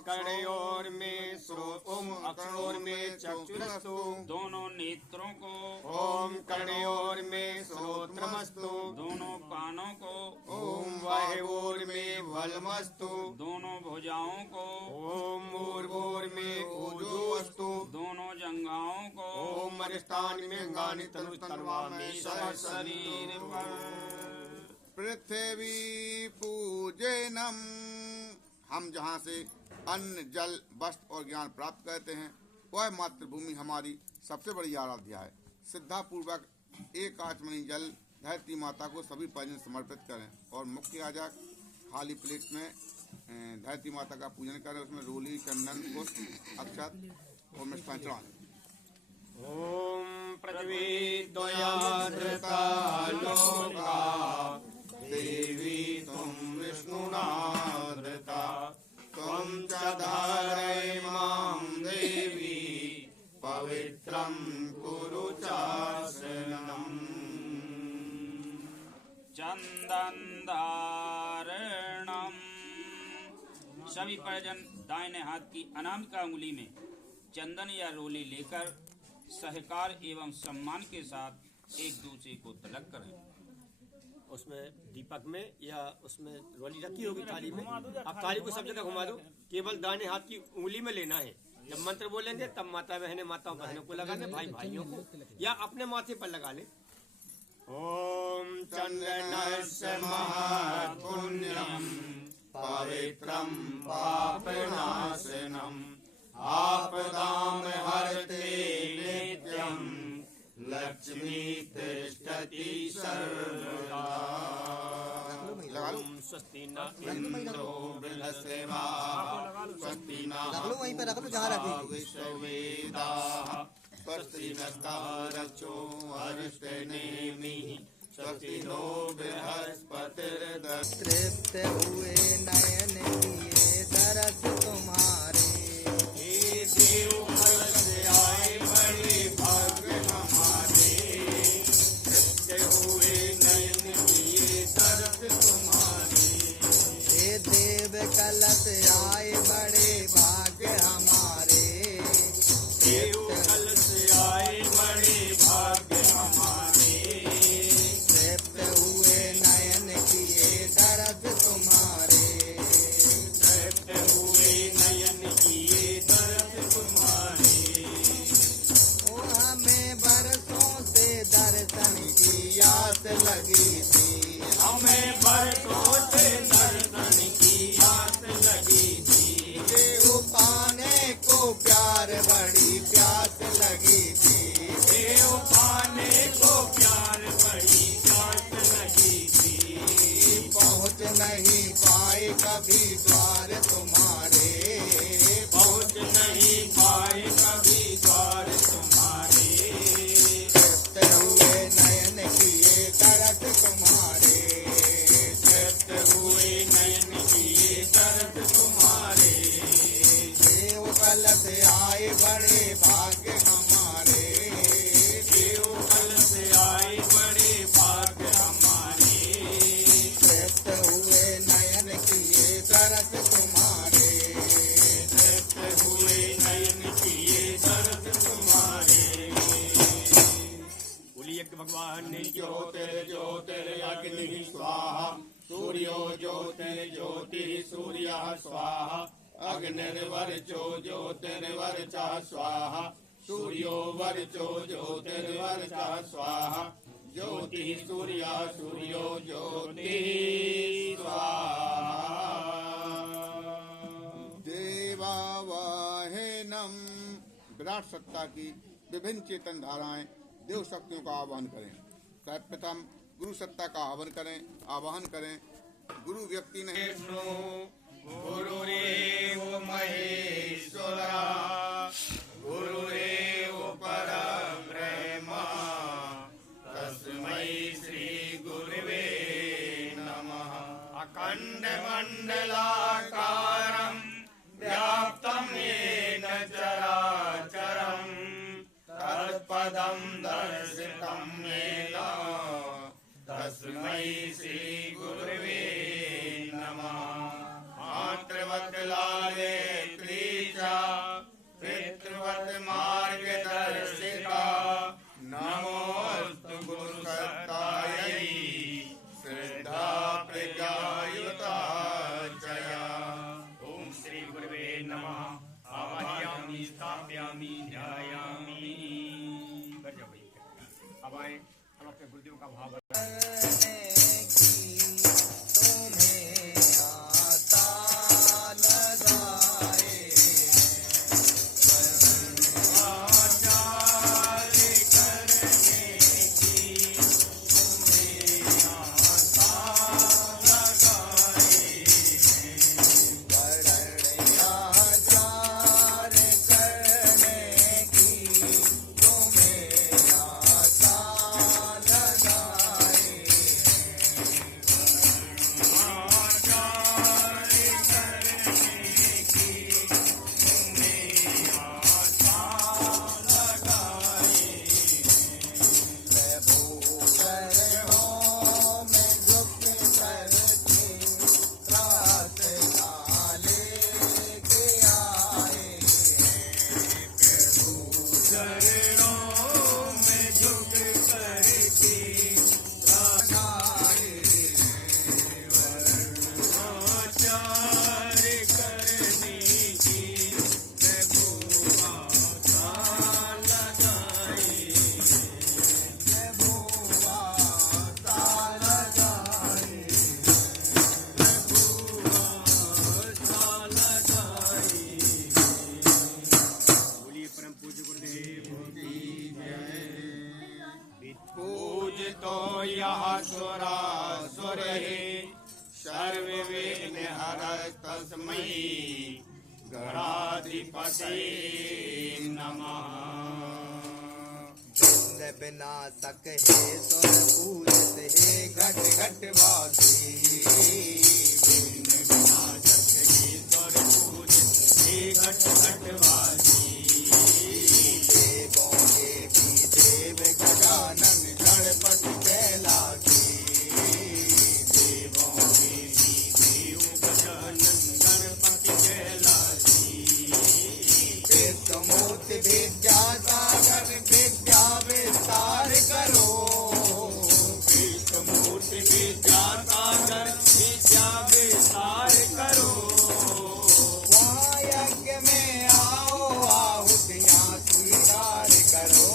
कर्णयोर में श्रोत्र ओम अक्षरोर में चक्षुरस्तु दोनों नेत्रों को ओम कर्णयोर में श्रोत्रमस्तु दोनों कानों को ओम वायवोर में वलमस्तु दोनों भुजाओं को ओम मूर्वोर में ओजोस्तु दोनों जंघाओं को ओम मरिस्थान में गानि तनुस्तनवा में शरीर पर पृथ्वी पूजनम। हम जहाँ से अन्न जल वस्त्र और ज्ञान प्राप्त करते हैं वह मातृभूमि हमारी सबसे बड़ी आराध्या है। श्रद्धापूर्वक एक आचमनी जल धरती माता को सभी पूजन समर्पित करें और मुख्य आजा खाली प्लेट में धरती माता का पूजन करें। उसमें रोली चंदन पुष्प अक्षत और मिष्टान चढ़ाएं। ओम पृथ्वी द्वयाधृता लोका देवी तुम विष्णुनाधृता त्वं च धारयिमां देवी पवित्रं कुरु चासनम्। चंदन धारणम। सभी परिजन दाहिने हाथ की अनामिका उंगली में चंदन या रोली लेकर सहकार एवं सम्मान के साथ एक दूसरे को तिलक करें। उसमें दीपक में या उसमें रोली रखी होगी थाली में, अब थाली को सब जगह घुमा दो। केवल दाहिने हाथ की उंगली में लेना है। जब मंत्र बोलेंगे तब माता बहने माताओं बहनों को लगाने, भाई भाइयों को, या अपने माथे पर लगा ले। ओम चंदनस्य महापुण्यम पवित्रम पापनाशनम आपदाम हरते नित्यम लक्ष्मी तिष्ठति सर्वदा। स्वस्ति न इंद्रो बृहस्पतिर्वा स्वस्ति न विश्ववेदाः स्वस्ति नस्तारक्षो अरिष्टनेमिः स्वस्ति नो बृहस्पतिर्दत्तात्। तृप्त हुए नयन किए दरस तुम्हारे, हे देव कलश आए बड़े भाग्य हमारे। तृप्त हुए नयन किए दरस तुम्हारे। हे देव कलश आए बड़े भाग्य हमारे। देव कलश आए बड़े भाग्य हमारे। तृप्त हुए नयन किए दरस तुम्हारे। तृप्त हुए नयन किए दरस तुम्हारे। ओ हमें बरसों से दर्शन की आस लगी थी, हमें बरसों से दर्शन की आस लगी थी। देव पाने को प्यार बड़ी प्यास लगी थी। देव पाने को प्यार बड़ी प्यास लगी थी। पहुँच नहीं पाए कभी द्वार तुम्हारे। पहुँच नहीं पाए कभी द्वार तुम्हारे। तृप्त हुए नयन किए दरस तुम्हारे। तृप्त हुए नयन किए दरस तुम्हारे। देव कलश आए बड़े भाग्य हमारे। देव कलश आए बड़े भाग्य हमारे। तृप्त हुए नयन किए दरस तुम्हारे। तृप्त हुए नयन किए दरस तुम्हारे। बोलिए कि भगवान ने ज्योतिर्ज्योतिरग्नि स्वाहा सूर्यो ज्योतिर्ज्योतिः सूर्यः स्वाहा अग्निर्वर्चो ज्योतिर्वर्चः स्वाहा सूर्यो वर्चो ज्योतिर्वर्चः स्वाहा ज्योतिः सूर्यः सूर्यो ज्योतिः स्वाहा। देवावाहिनम। विराट सत्ता की विभिन्न चेतन धाराएं देव शक्तियों का आह्वान करें। सर्वप्रथम गुरु सत्ता का आवाहन करें। गुरु व्यक्ति नहीं, गुरुरेव महेश्वरः गुरुरेव परब्रह्म तस्मै श्री गुरुवे नमः। अखण्डमण्डलाकारं व्याप्तं येन चराचरं तत्पदं दर्शितं येन तस्मै श्री गुरुवे नमः। मातृवत् के गुरुदेव का भाव पूजतो यः सुरासुर सर्वविघ्न हरस्तस्मै गणाधिपतये नमः। बिंद विनाशक हे सुर पूजित हे घट घट वासी। बिंद विनाशक हे सुर पूजित हे घट घट वासी। देवों के भी देव गजानन गणपति कैलासी। देवों के भी देव गजानन गणपति कैलासी। विष्णुमूर्ति विद्या सागर विद्या विस्तार करो। विष्णुमूर्ति विद्या सागर विद्या विस्तार करो। वहाँ यज्ञ में आओ आहुतियाँ स्वीकार करो।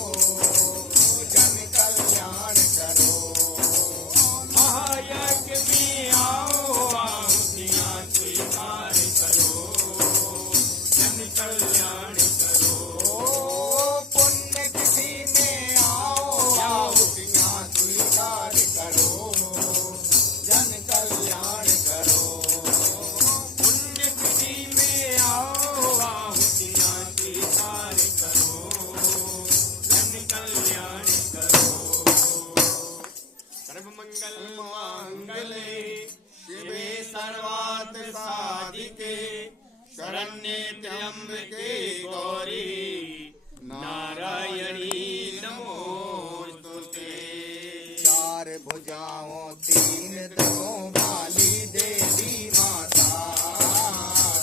जन कल्याण करो। महायज्ञ में आओ आहुतियाँ स्वीकार करो। जन कल्याण करो। पुण्य तिथि में आओ आहुतियाँ स्वीकार करो। जन कल्याण करो। पुण्य तिथि में आओ आहुतियाँ स्वीकार करो। जन कल्याण करो। सर्वमंगल मांगल्ये शिवे सर्वार्थ साधिके शरण्ये त्र्यंबके गौरी नारायणी नमोस्तुते। चार भुजाओं तीन दलों वाली देवी माता।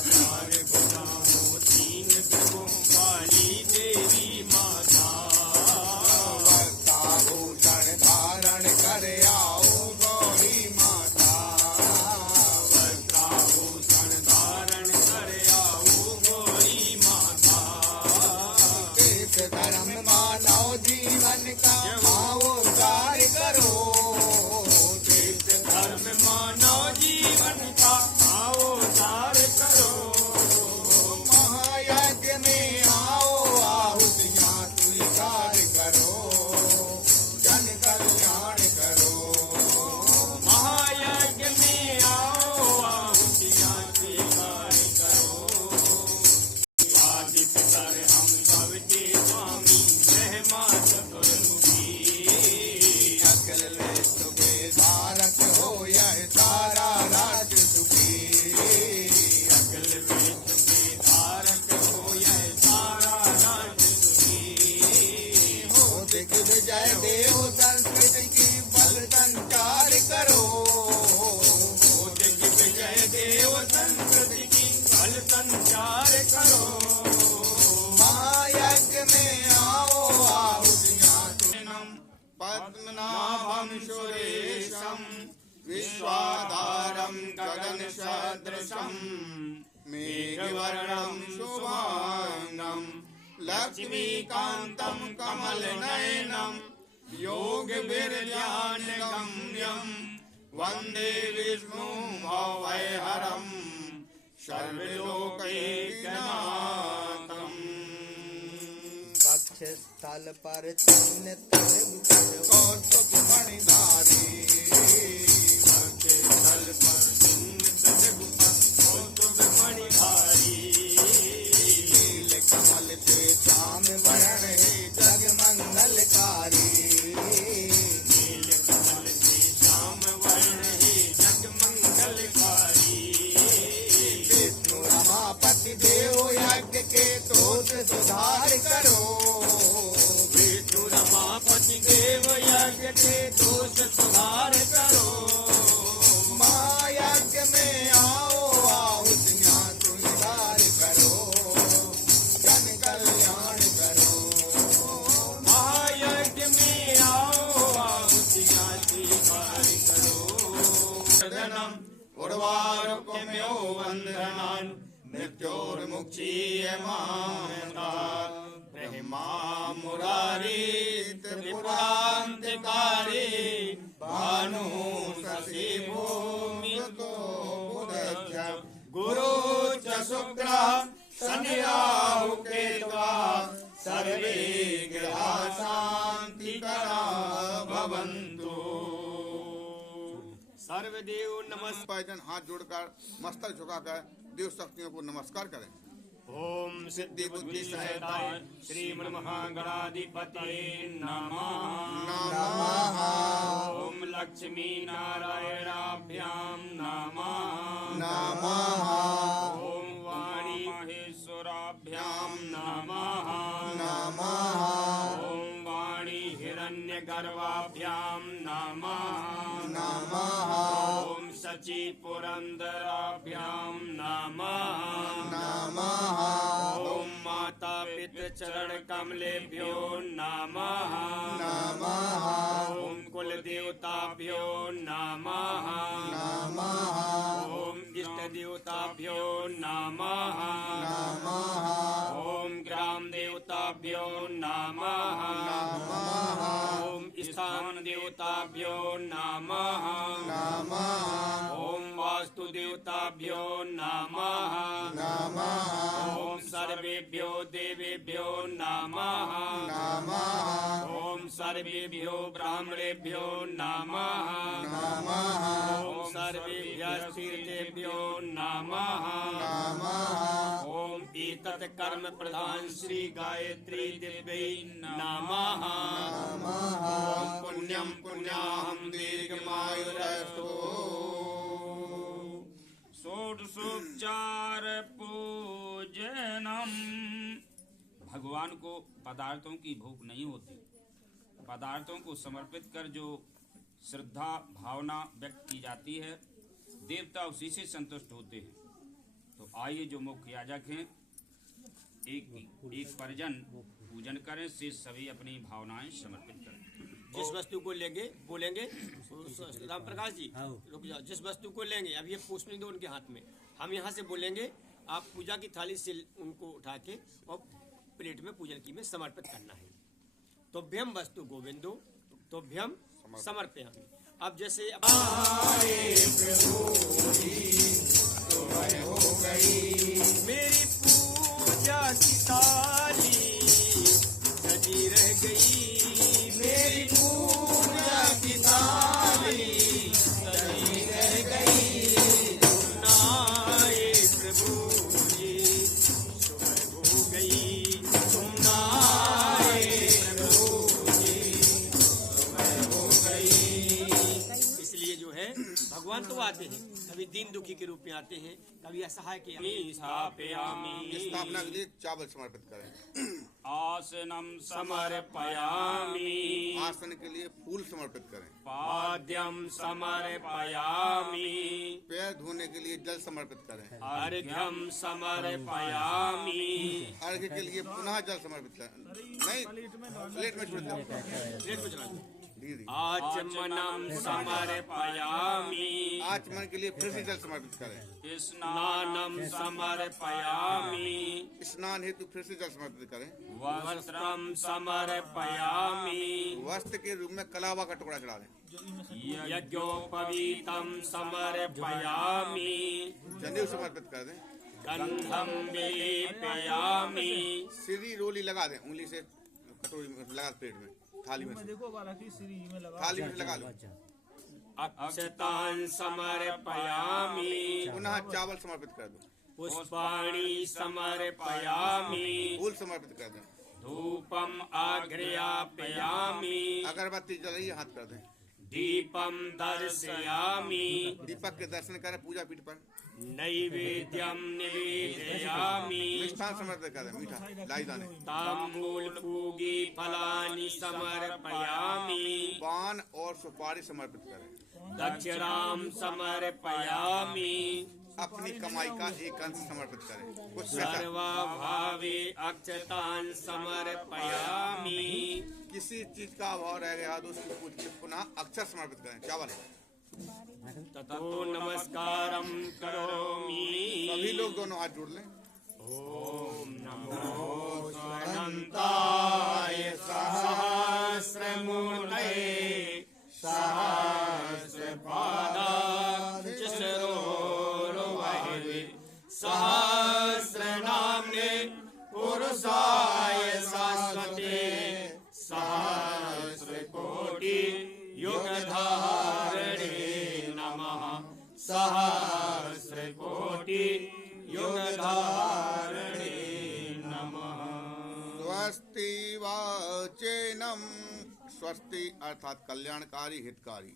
चार भुजाओं तीन दिगों वाली देवी माता। वस्त्राभूषण धारण कर आओ गौरी माता। वस्त्राभूषण धारण कर आओ गौरी माता। देश धर्म मानव जीवन का उद्धार करो। देश धर्म मानव जीवन का आओ उद्धार करो। महायज्ञ में आओ आहुतियाँ स्वीकार करो। जन कल्याण करो। महायज्ञ में आओ आहुतियाँ स्वीकार करो। आदि पितर हम सबके स्वामी ब्रह्मा चतुर्मुखी। अकल विश्व के धारक हो यह सारा राज सुखी। अकल विश्व के धारक हो यह सारा राज सुखी। हो दिग्विजय देव संस्कृति की बल संचार करो। हो दिग्विजय देव संस्कृति की बल संचार करो। महायज्ञ में आओ आहुतियाँ पद्मनाभं सुरेशं विश्वाधारं गगनसदृशं मेघवर्णं शुभांगं लक्ष्मीकान्तं कमलनयनं योग ध्यान गम्यम वंदे विष्णु भवैहरम सर्वलोकैकनाथम। वक्ष स्थल पर चिन्ह कौस्तुभ मणिधारी वक्ष स्थल पर चिन्ह कौस्तुभ मणिधारी। नील कमल से श्याम वरण है जग मंगलकारी। नील कमल से श्याम वर्ण है जग मंगलकारी। विष्णु रमापति देव यज्ञ के दोष सुधार करो। विष्णु रमापति देव यज्ञ के दोष सुधार करो। माँ यज्ञ में आओ आहुत ज्ञान सुधार करो। जन कल्याण करो। महायज्ञ में आओ आहुतियाँ स्वीकार करो। धनम उर्वारुकम्यो वंदनान् मृत्योर्मुक्षीयमामृतात्। ब्रह्मा मुरारी त्रिपुरान्तिकारी भानु शशि भूमिको बुधश्च गुरु च शुक्रः शनि राहु केतवः सर्वे ग्रहा शान्तिकरा भवन्तु। सर्वदेव नमस्कार। पैजन हाथ जोड़कर मस्तक झुकाकर देव शक्तियों को नमस्कार करें। ओम सिद्धि बुद्धि सहिताय श्रीमन महागणाधिपतये नमः। ओम लक्ष्मी नारायणाभ्याम नमः। ओम वाणी महेश्वराभ्याम नमः। ओम वाणी हिरण्यगर्भाभ्याम नमः। ओम शची पुरंदराभ्याम नमः। ओम माता पितृ चरण कमलेभ्यो नमः। ओम कुल देवताभ्यो नमः। ओम इष्ट देवताभ्यो नमः। ओम ग्राम देवताभ्यो नमः। ओम स्थान देवताभ्यो नमः। ओम वास्तु देवताभ्यो नमः। ओम सर्वेभ्यो देवेभ्यो नमः। ओम सर्वेभ्यो ब्राह्मणेभ्यो नमः। ओम सर्वेभ्यः तीर्थेभ्यो नमः। ओम एतत् कर्म प्रधान श्री गायत्री देव्यै नमः। ओम पुण्यं पुण्याहं दीर्घमायुरस्तु। षोडशोपचार पूजनम। भगवान को पदार्थों की भूख नहीं होती। पदार्थों को समर्पित कर जो श्रद्धा भावना व्यक्त की जाती है देवता उसी से संतुष्ट होते हैं। तो आइए जो मुख्य याजक हैं एक परिजन पूजन करें, से सभी अपनी भावनाएं समर्पित करें। जिस वस्तु को लेंगे बोलेंगे राम प्रकाश जी रुक जाओ। जिस वस्तु को लेंगे अब ये पूछने दो उनके हाथ में। हम यहाँ से बोलेंगे, आप पूजा की थाली से उनको उठा के और प्लेट में पूजन की में समर्पित करना है। तोभ्यम वस्तु गोविंदो तोभ्यम समर्पयामि। अब जैसे मेरी पूजा की थाली सजी रह गई। मेरी पूजा की थाली सजी रह गई। सुनाए प्रभु जी सुबह हो गई। सुनाए प्रभु जी सुबह हो गई। इसलिए जो है भगवान तो आते हैं, कभी दीन दुखी के रूप में आते हैं, कभी असहाय के स्थापना के लिए चावल समर्पित करें। आसनम समर्पयामि। आसन के लिए फूल समर्पित करें। पाद्यम समर्पयामि। पैर धोने के लिए जल समर्पित करें। अर्घ्यम समर्पयामि। अर्घ्य के लिए पुनः जल समर्पित करें। नहीं, प्लेट में छोड़ दो। प्लेट में चला दो। धीरे धीरे। आचमनम समर्पयामि। आचमन के लिए फिर से जल समर्पित करें। स्नानम समर्पयामि। स्नान हेतु फिर से जल समर्पित करें। वस्त्रम समर्पयामि। वस्त्र के रूप में कलावा का टुकड़ा चढ़ा दें। यज्ञोपवीतम समर्पयामि। जनेऊ समर्पित कर दें। गंधम विलेपयामि। सीधी रोली लगा दें, उंगली से कटोरी में लगा पेट में, थाली में से। थाली में से लगा लो। अक्षतान समर्पयामि। पुनः चावल समर्पित कर दो। पुष्पाणि समर्पयामि। फूल समर्पित कर दें। धूपम आघ्रापयामि। अगरबत्ती जल रही है, हाथ कर दें। दीपम दर्शयामि। दीपक के दर्शन करें पूजा पीठ पर। नैवेद्यम निवेदयामि। मिष्ठान समर्पित कर दें, मीठा लाई दाने। तांबूल पूगी फलानि समर्पयामि। पान और सुपारी समर्पित करें। दक्षिणाम समर्पयामि। अपनी कमाई का एक अंश समर्पित करें, कुछ पैसा। सर्वभावे अक्षतान समर्पयामि। किसी चीज का अभाव रह गया तो उसकी पूछ के पुनः अक्षर समर्पित करें, चावल। ततो नमस्कारम करोमि। सभी लोग दोनों हाथ जोड़ लें। ओम नमो अनंताय सहस्रमूर्तये सहस्रपादाक्षरोर्वहे सहस्रनाम्ने पुरुषाय शाश्वते सहस्रकोटि युगधारिणे नमः। सहस्रकोटि युगधारिणे नमः। स्वस्ति वाचनम। स्वस्ति अर्थात कल्याणकारी हितकारी,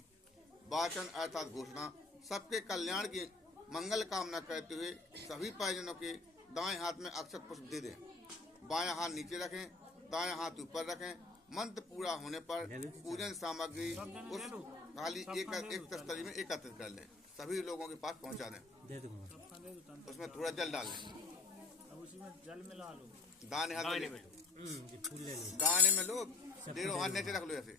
वाचन अर्थात घोषणा। सबके कल्याण की मंगल कामना करते हुए सभी परिजनों के दाएं हाथ में अक्षत पुष्प दे दें। बायां हाथ नीचे रखें, दायां हाथ ऊपर रखें। मंत्र पूरा होने पर पूजन सामग्री उस थाली एक तस्तरी में एकत्रित कर लें। सभी लोगों के पास पहुंचा दें। उसमें थोड़ा जल डाल लें। दाने हाथ में दाने में लो, डेढ़ हाथ नीचे रख लो ऐसे।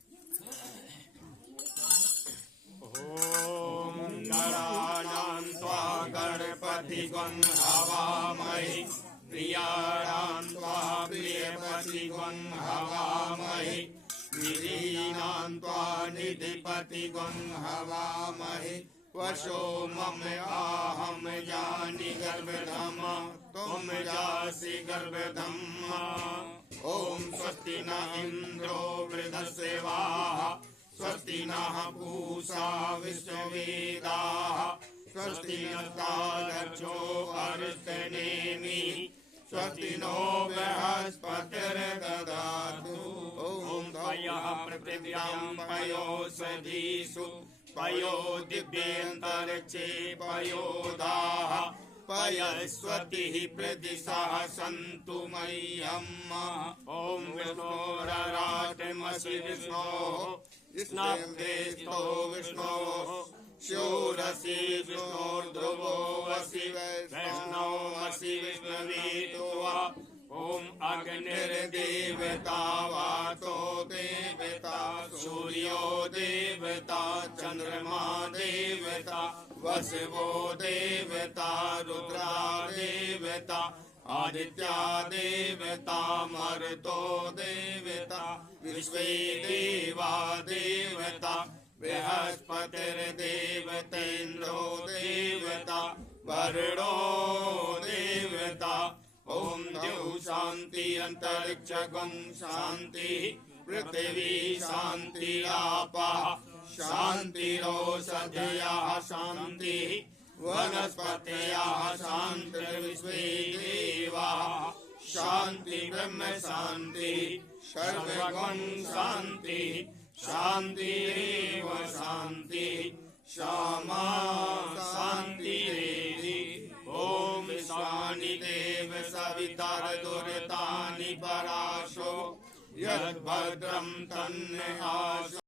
ओम गणानां त्वा गणपतिगं हवामहे। प्रियाणां त्वा प्रियपतिगं हवामहे। निधीनां त्वा निधिपतिगं हवामहे। वशो मम आहम जानि गर्भधम तुम जासि गर्भधम। ओम स्वस्ति न इंद्रो वृद्धसेवाः। स्वस्ति नः पूषा विश्ववेदाः। स्वस्ति नस्तादर्शो अरिष्टनेमि। स्वस्ति नो बृहस्पतिर्दधातु। ओम पयः पृथिव्यां पयोषधीषु पयो दिव्येऽन्तरिक्षे पयोधाः। पयस्वतिः प्रदिशः सन्तु मह्यम्। ओम विष्णोरराटमसि विष्णोः। स्नाप्तेस्तो विष्णोः। स्योरसि विष्णोर्ध्रुवोऽसि वैष्णवमसि विष्णवे त्वा। ओम अग्निर्देवता वातो देवता सूर्यो देवता चंद्रमा देवता वसवो देवता रुद्रा देवता आदित्या देवता मरुतो देवता विश्वे देवा देवता बृहस्पतिर्देवतेन्द्रो देवता वरुणो देवता। ओम द्यौः शांति अंतरिक्षगं शांति पृथिवी शांति आपः शांतिरोषधयः शांति वनस्पतयः शान्तिर्विश्वे देवाः शांति ब्रह्म शांति सर्वगं शांति शांतिरेव शांति क्षमा शांतिरेधि। ओम शानिदेव सवितर्दुरितानि पराशो यद्भद्रं तन्नः